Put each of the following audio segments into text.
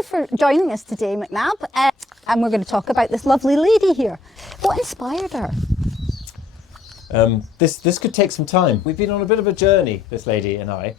you for joining us today, McNabb. And we're going to talk about this lovely lady here. What inspired her? This could take some time. We've been on a bit of a journey, this lady and I.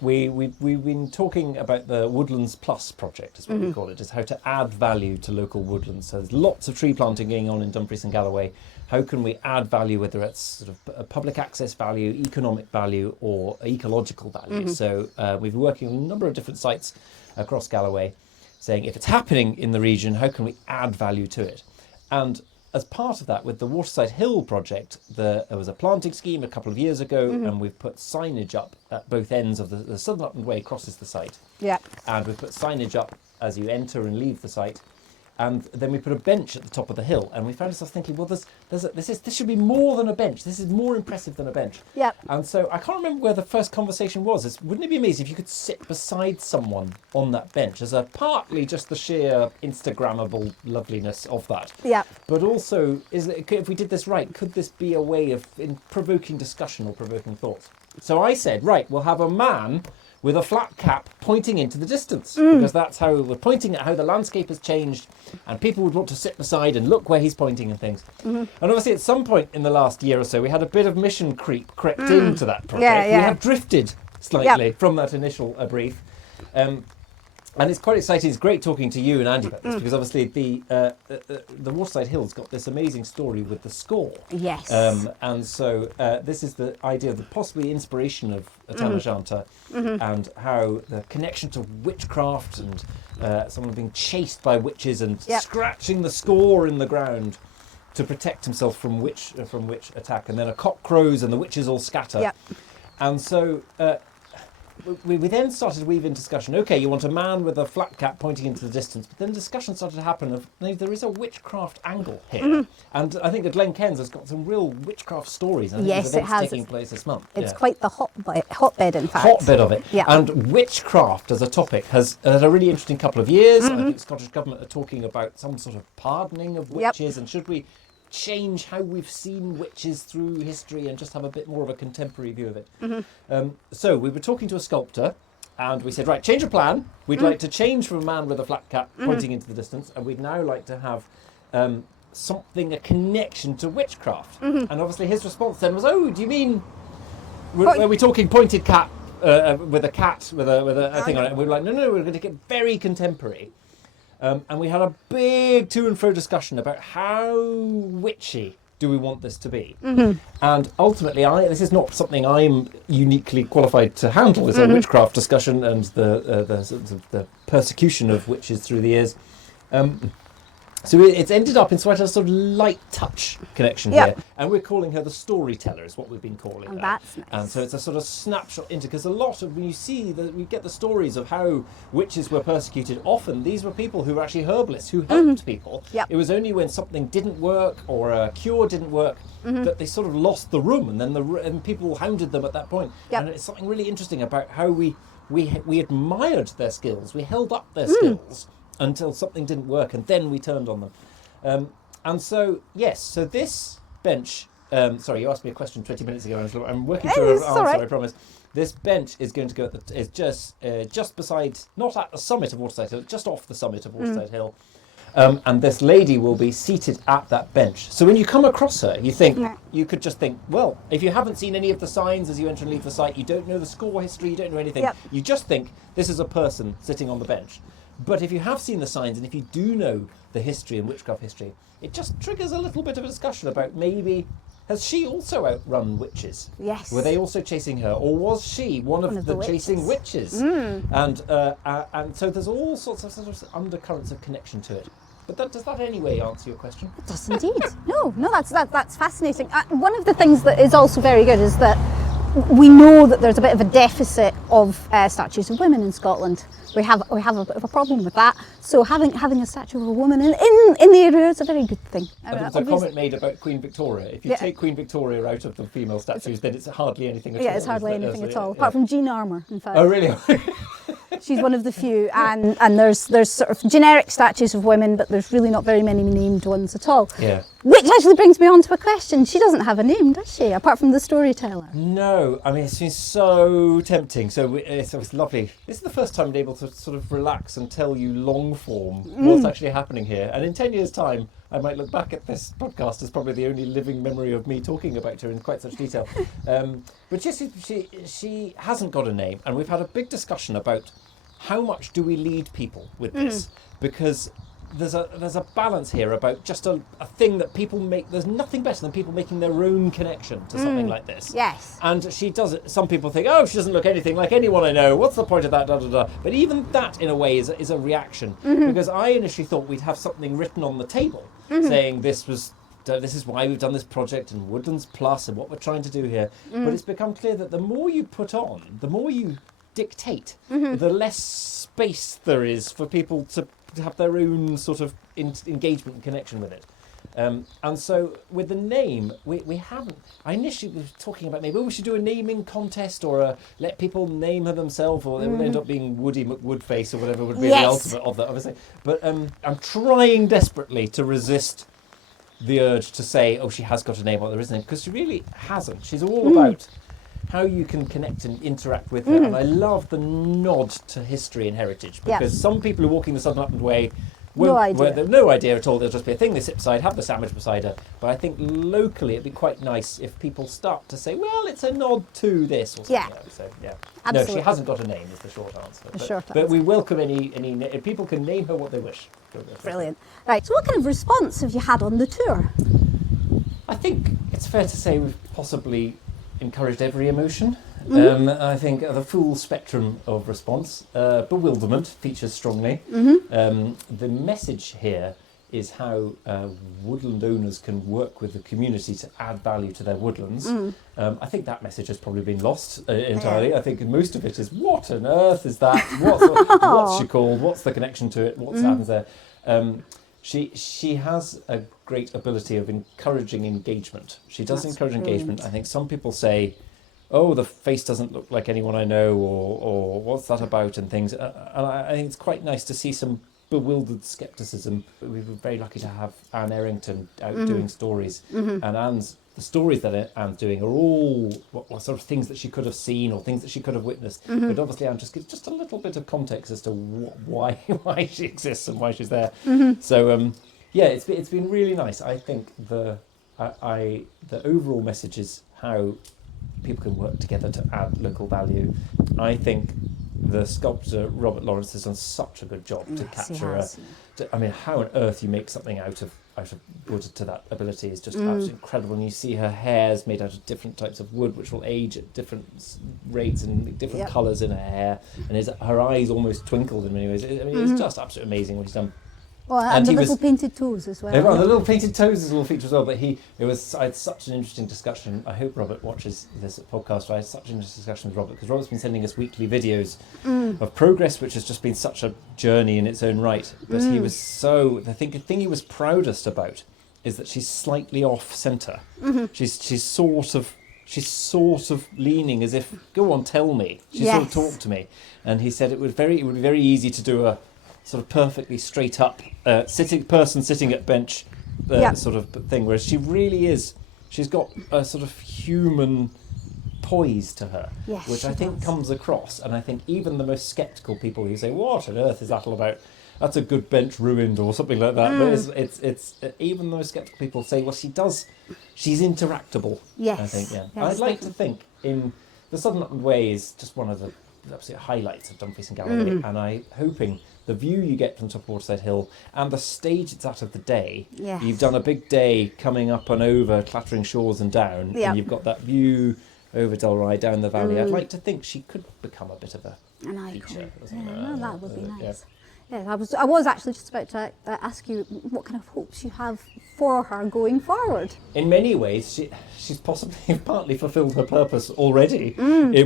We've been talking about the Woodlands Plus project, is what we call it, is how to add value to local woodlands. So there's lots of tree planting going on in Dumfries and Galloway. How can we add value, whether it's sort of a public access value, economic value, or ecological value? So we've been working on a number of different sites across Galloway, saying if it's happening in the region, how can we add value to it? And as part of that, with the Waterside Hill project, there was a planting scheme a couple of years ago, and we've put signage up at both ends of the Southern Upland Way crosses the site. Yeah. And we've put signage up as you enter and leave the site. And then we put a bench at the top of the hill, and we found ourselves thinking, well, this should be more than a bench. This is more impressive than a bench. Yeah. And so I can't remember where the first conversation was. Wouldn't it be amazing if you could sit beside someone on that bench as a partly just the sheer Instagrammable loveliness of that. Yeah. But also, if we did this right, could this be a way of provoking discussion or provoking thoughts? So I said, right, we'll have a man with a flat cap pointing into the distance, because that's how we're pointing at how the landscape has changed, and people would want to sit beside and look where he's pointing and things. And obviously at some point in the last year or so, we had a bit of mission creep crept into that project. Yeah, yeah. We have drifted slightly from that initial brief. And it's quite exciting. It's great talking to you and Andy about this, because obviously the Waterside Hill's got this amazing story with the score. Yes. And so this is the idea of the possibly inspiration of Tana Janta, and how the connection to witchcraft and someone being chased by witches and scratching the score in the ground to protect himself from witch attack, and then a cock crows and the witches all scatter. Yep. And so we then started to weave in discussion. Okay, you want a man with a flat cap pointing into the distance, but then discussion started to happen of, no, there is a witchcraft angle here. And I think that Glenkens has got some real witchcraft stories. And yes, it has. Taking place this month. It's quite the hotbed, in fact. Hotbed of it. Yeah. And witchcraft as a topic has had a really interesting couple of years. I think the Scottish Government are talking about some sort of pardoning of witches, and should we change how we've seen witches through history and just have a bit more of a contemporary view of it. So we were talking to a sculptor, and we said, right, change of plan. We'd like to change from a man with a flat cap pointing into the distance, and we'd now like to have a connection to witchcraft. And obviously his response then was, oh, do you mean, are we talking pointed cap with a cat with a thing on it? And we were like, no, we're going to get very contemporary. And we had a big to and fro discussion about how witchy do we want this to be. And ultimately, this is not something I'm uniquely qualified to handle, is a witchcraft discussion and the persecution of witches through the years. So it's ended up in sort of a sort of light touch connection here, and we're calling her the storyteller, is what we've been calling her. That's nice. And so it's a sort of snapshot into, because a lot of, when you see that we get the stories of how witches were persecuted, often these were people who were actually herbalists, who helped people. It was only when something didn't work or a cure didn't work that they sort of lost the room, and then and people hounded them at that point. And it's something really interesting about how we admired their skills, we held up their skills until something didn't work, and then we turned on them. And so, yes, so this bench, sorry, you asked me a question 20 minutes ago, I'm working through an answer, right. I promise. This bench is going to go is just beside, not at the summit of Waterside Hill, just off the summit of Waterside Hill. And this lady will be seated at that bench. So when you come across her, you could just think, well, if you haven't seen any of the signs as you enter and leave the site, you don't know the score history, you don't know anything, you just think this is a person sitting on the bench. But if you have seen the signs, and if you do know the history and witchcraft history, it just triggers a little bit of a discussion about, maybe, has she also outrun witches? Yes. Were they also chasing her? Or was she one of the chasing witches? And so there's all sorts of sort of undercurrents of connection to it. But does that anyway answer your question? It does indeed. No, that's fascinating. One of the things that is also very good is that we know that there's a bit of a deficit of statues of women in Scotland. We have a bit of a problem with that. So having a statue of a woman in the area is a very good thing. There was a comment made about Queen Victoria. If you take Queen Victoria out of the female statues, then it's hardly anything at all. Yeah, it's hardly anything at all, apart from Jean Armour, in fact. Oh, really? She's one of the few, and there's sort of generic statues of women, but there's really not very many named ones at all. Yeah. Which actually brings me on to a question. She doesn't have a name, does she, apart from the storyteller? No, I mean, it's been so tempting. So it's lovely. This is the first time I'm able to sort of relax and tell you long form what's actually happening here. And in 10 years' time, I might look back at this podcast as probably the only living memory of me talking about her in quite such detail. But she hasn't got a name, and we've had a big discussion about how much do we lead people with this, because there's a balance here about just a thing that people make. There's nothing better than people making their own connection to something like this. Yes. And she does it. Some people think, oh, she doesn't look anything like anyone I know. What's the point of that? Da, da, da. But even that, in a way, is a reaction. Because I initially thought we'd have something written on the table saying this is why we've done this project and Woodlands Plus and what we're trying to do here. But it's become clear that the more you put on, the more you dictate, the less space there is for people to have their own sort of engagement and connection with it. And so with the name, we haven't. I initially was talking about maybe we should do a naming contest or let people name her themselves, or they would end up being Woody McWoodface or whatever would be the ultimate of that, obviously. But I'm trying desperately to resist the urge to say, oh, she has got a name, or there isn't, because she really hasn't. She's all about how you can connect and interact with her. And I love the nod to history and heritage, because some people who are walking the Southern Upland Way have no idea at all. There'll just be a thing they sit beside, have the sandwich beside her. But I think locally it'd be quite nice if people start to say, well, it's a nod to this or something. So, Absolutely. No, she hasn't got a name is the short answer. Short but we welcome any people can name her what they wish. Brilliant. Right, so what kind of response have you had on the tour? I think it's fair to say we've possibly encouraged every emotion. I think the full spectrum of response. Bewilderment features strongly. The message here is how woodland owners can work with the community to add value to their woodlands. I think that message has probably been lost entirely. I think most of it is, what on earth is that? What's she called? What's the connection to it? What happens there? She has a great ability of encouraging engagement. She does encourage engagement. I think some people say, oh, the face doesn't look like anyone I know, or what's that about, and things. And I think it's quite nice to see some bewildered scepticism. We were very lucky to have Anne Errington out doing stories, and the stories that Anne's doing are all what sort of things that she could have seen or things that she could have witnessed. But obviously Anne just gives just a little bit of context as to why she exists and why she's there. So it's been really nice. I think the overall message is how people can work together to add local value. I think the sculptor Robert Lawrence has done such a good job to capture I mean, how on earth you make something out of wood to that ability is just absolutely incredible. And you see her hair's made out of different types of wood, which will age at different rates and different colours in her hair, and her eyes almost twinkled in many ways. I mean, it's just absolutely amazing what he's done. Well, and the little painted toes as well. The little painted toes is a little feature as well. But I had such an interesting discussion. I hope Robert watches this podcast. I had such an interesting discussion with Robert, because Robert's been sending us weekly videos of progress, which has just been such a journey in its own right. But he was the thing he was proudest about is that she's slightly off centre. She's sort of leaning as if, go on, tell me. Sort of talk to me. And he said it would be very easy to do a sort of perfectly straight up sitting at bench sort of thing, whereas she really is. She's got a sort of human poise to her, which I think comes across. And I think even the most sceptical people who say, "What on earth is that all about? That's a good bench ruined," or something like that. But it's even those sceptical people say, "Well, she's interactable." Yes, I think. Yes, I'd like to think in the Southern Upland Way is just one of the absolute highlights of Dumfries and Galloway, and I'm hoping the view you get from top of Waterside Hill and the stage it's at of the day. You've done a big day coming up and over Clattering Shores and down, and you've got that view over Dalry down the valley. I'd like to think she could become a bit of an icon. That would be nice. I was actually just about to ask you what kind of hopes you have for her going forward. In many ways, she's possibly partly fulfilled her purpose already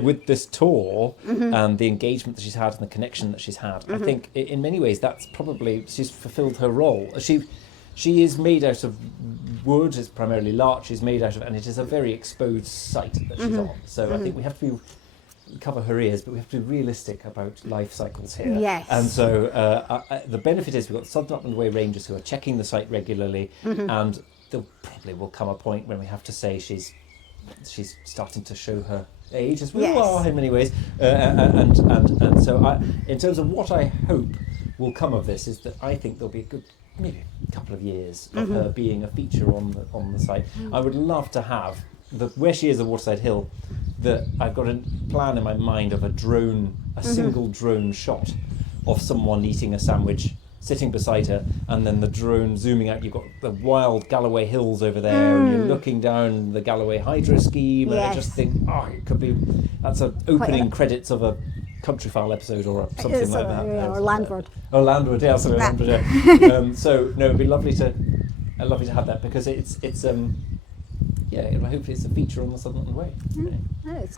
with this tour and the engagement that she's had and the connection that she's had. I think in many ways that's probably, she's fulfilled her role. She is made out of wood, it's primarily larch, she's made out of, and it is a very exposed site that she's on. So I think we have to be cover her ears, but we have to be realistic about life cycles here. Yes. And so the benefit is we've got Southern Upland Way rangers who are checking the site regularly, and there probably will come a point when we have to say she's starting to show her age, as we all are in many ways. And so in terms of what I hope will come of this, is that I think there'll be a good maybe a couple of years of her being a feature on the site. I would love to have where she is at Waterside Hill. That I've got a plan in my mind of a single drone shot of someone eating a sandwich, sitting beside her, and then the drone zooming out. You've got the wild Galloway Hills over there, and you're looking down the Galloway hydro scheme, and I just think, it could be. That's an opening credits of a Country File episode or something like that. Yeah, or Landward. Landward, yeah, sorry, Landward, yeah. So no, it'd be lovely to have that, because it's hopefully it's a feature on the Southern Upland Way.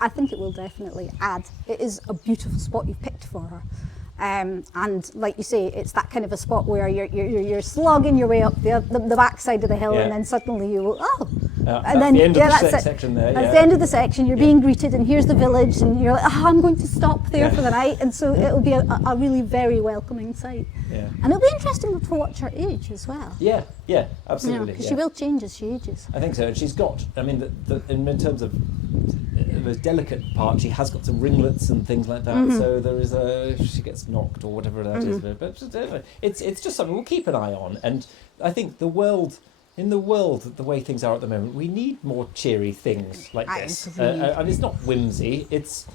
I think it will definitely add. It is a beautiful spot you've picked for her. And like you say, it's that kind of a spot where you're slogging your way up the backside of the hill, and then suddenly you will, and then the end of the section there. At the end of the section, you're being greeted, and here's the village, and you're like, I'm going to stop there for the night, and so it'll be a really very welcoming sight. Yeah. And it'll be interesting to watch her age as well. Yeah, absolutely. Because she will change as she ages. I think so, and she's got. I mean, in terms of the delicate part, she has got some ringlets and things like that. So there is if she gets knocked or whatever that is, but it's just something we'll keep an eye on. And I think the way things are at the moment, we need more cheery things like this. And it's not whimsy; it's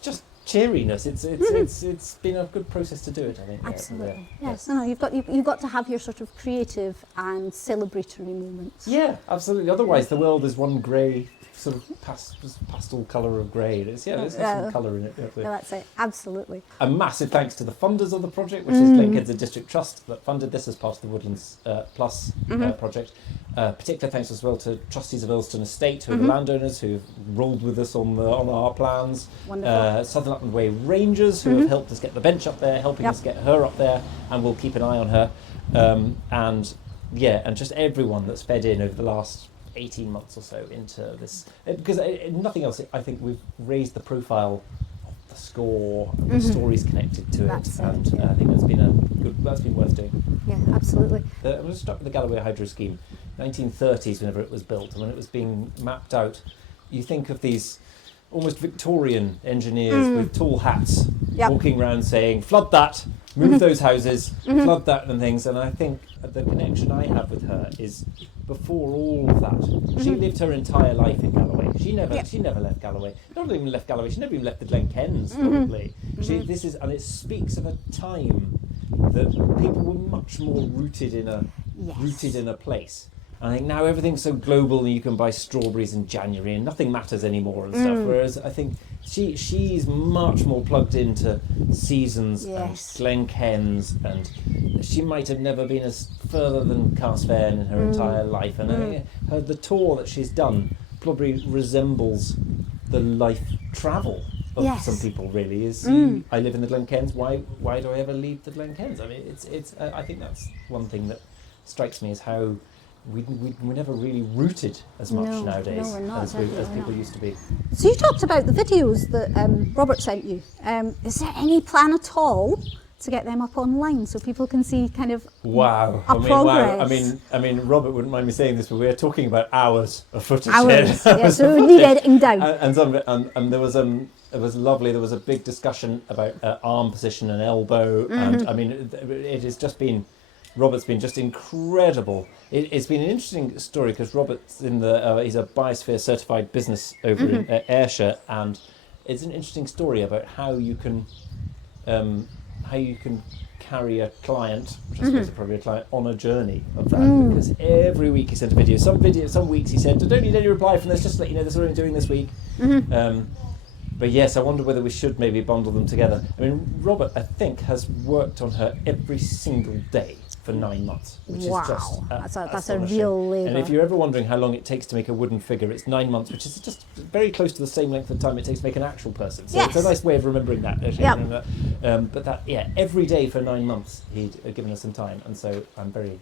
just cheeriness. It's been a good process to do it, I think. Absolutely. Yes. No, you've got to have your sort of creative and celebratory moments. Yeah, absolutely. Otherwise, the world is one grey sort of pastel colour of grey. There's some colour in it. No, that's it. Absolutely. A massive thanks to the funders of the project, which is Glenkens and District Trust, that funded this as part of the Woodlands Plus project. Particular thanks as well to trustees of Earlston Estate, who are the landowners who've rolled with us on our plans. Wonderful. Southern Upland Way Rangers, who have helped us get the bench up there, helping us get her up there, and we'll keep an eye on her. And just everyone that's fed in over the last 18 months or so into this, because nothing else, I think we've raised the profile of the score, and the stories connected to I think that's been worth doing. Yeah, absolutely. I was struck with the Galloway Hydro Scheme, 1930s, whenever it was built, and when it was being mapped out, you think of these almost Victorian engineers with tall hats walking around saying, flood that, move those houses, flood that and things. And I think the connection I have with her is before all of that. She lived her entire life in Galloway. She never left Galloway. Not even left Galloway, she never even left the Glenkens, probably. And it speaks of a time that people were much more rooted in a place. I think now everything's so global, and you can buy strawberries in January and nothing matters anymore and stuff. Whereas I think she's much more plugged into seasons and Glenkens, and she might have never been as further than Carsfairn in her entire life. And I think the tour that she's done probably resembles the life travel of some people. Really, is I live in the Glenkens. Why do I ever leave the Glenkens? I mean, it's. I think that's one thing that strikes me, is how we're never really rooted as much nowadays as people used to be. So you talked about the videos that Robert sent you. Is there any plan at all to get them up online so people can see kind of progress? I mean, Robert wouldn't mind me saying this, but we're talking about hours of footage. So we need editing down. And there was it was lovely. There was a big discussion about arm position and elbow, and I mean, it has just been. Robert's been just incredible. It's been an interesting story, because Robert's he's a Biosphere certified business over in Ayrshire, and it's an interesting story about how you can carry a client, which I suppose is probably a client, on a journey of that. Because every week he sent a video. Some weeks he said, I don't need any reply from this, just to let you know this is what I'm doing this week. But yes, I wonder whether we should maybe bundle them together. I mean, Robert, I think, has worked on her every single day for 9 months, which is just that's a real labour. And if you're ever wondering how long it takes to make a wooden figure, it's 9 months, which is just very close to the same length of time it takes to make an actual person. So it's a nice way of remembering that. But every day for 9 months he'd given us some time, and so I'm very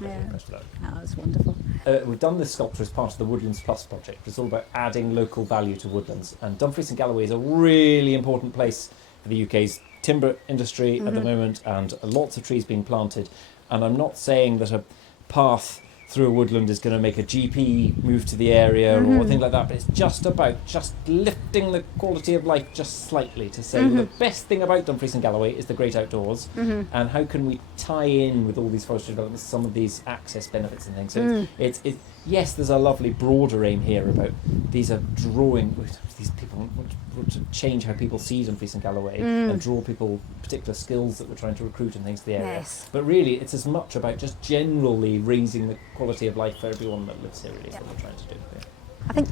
Yeah. Most of that. Oh, that's wonderful. We've done this sculpture as part of the Woodlands Plus project. It's all about adding local value to woodlands. And Dumfries and Galloway is a really important place for the UK's timber industry at the moment, and lots of trees being planted. And I'm not saying that a path through a woodland is going to make a GP move to the area or things like that, but it's just about just lifting the quality of life just slightly to say the best thing about Dumfries and Galloway is the great outdoors, and how can we tie in with all these forestry developments some of these access benefits and things. So it's yes, there's a lovely broader aim here about these people want to change how people see Dumfries and Galloway and draw people particular skills that we're trying to recruit and things to the area. Yes. But really, it's as much about just generally raising the quality of life for everyone that lives here, really, is what we're trying to do. Yeah. I think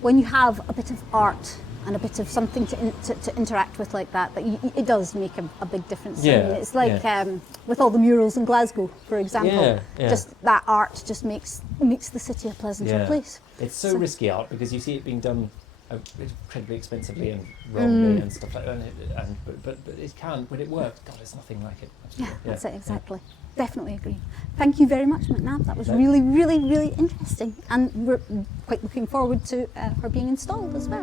when you have a bit of art and a bit of something to interact with like that, it does make a big difference. Yeah, I mean, it's like with all the murals in Glasgow, for example, just that art just makes the city a pleasanter place. It's so risky art because you see it being done incredibly expensively and wrongly and stuff like that. But it can, when it works, God, it's nothing like it. Yeah, that's it, exactly. Definitely agree. Thank you very much, McNabb. That was really, really, really interesting. And we're quite looking forward to her being installed as well.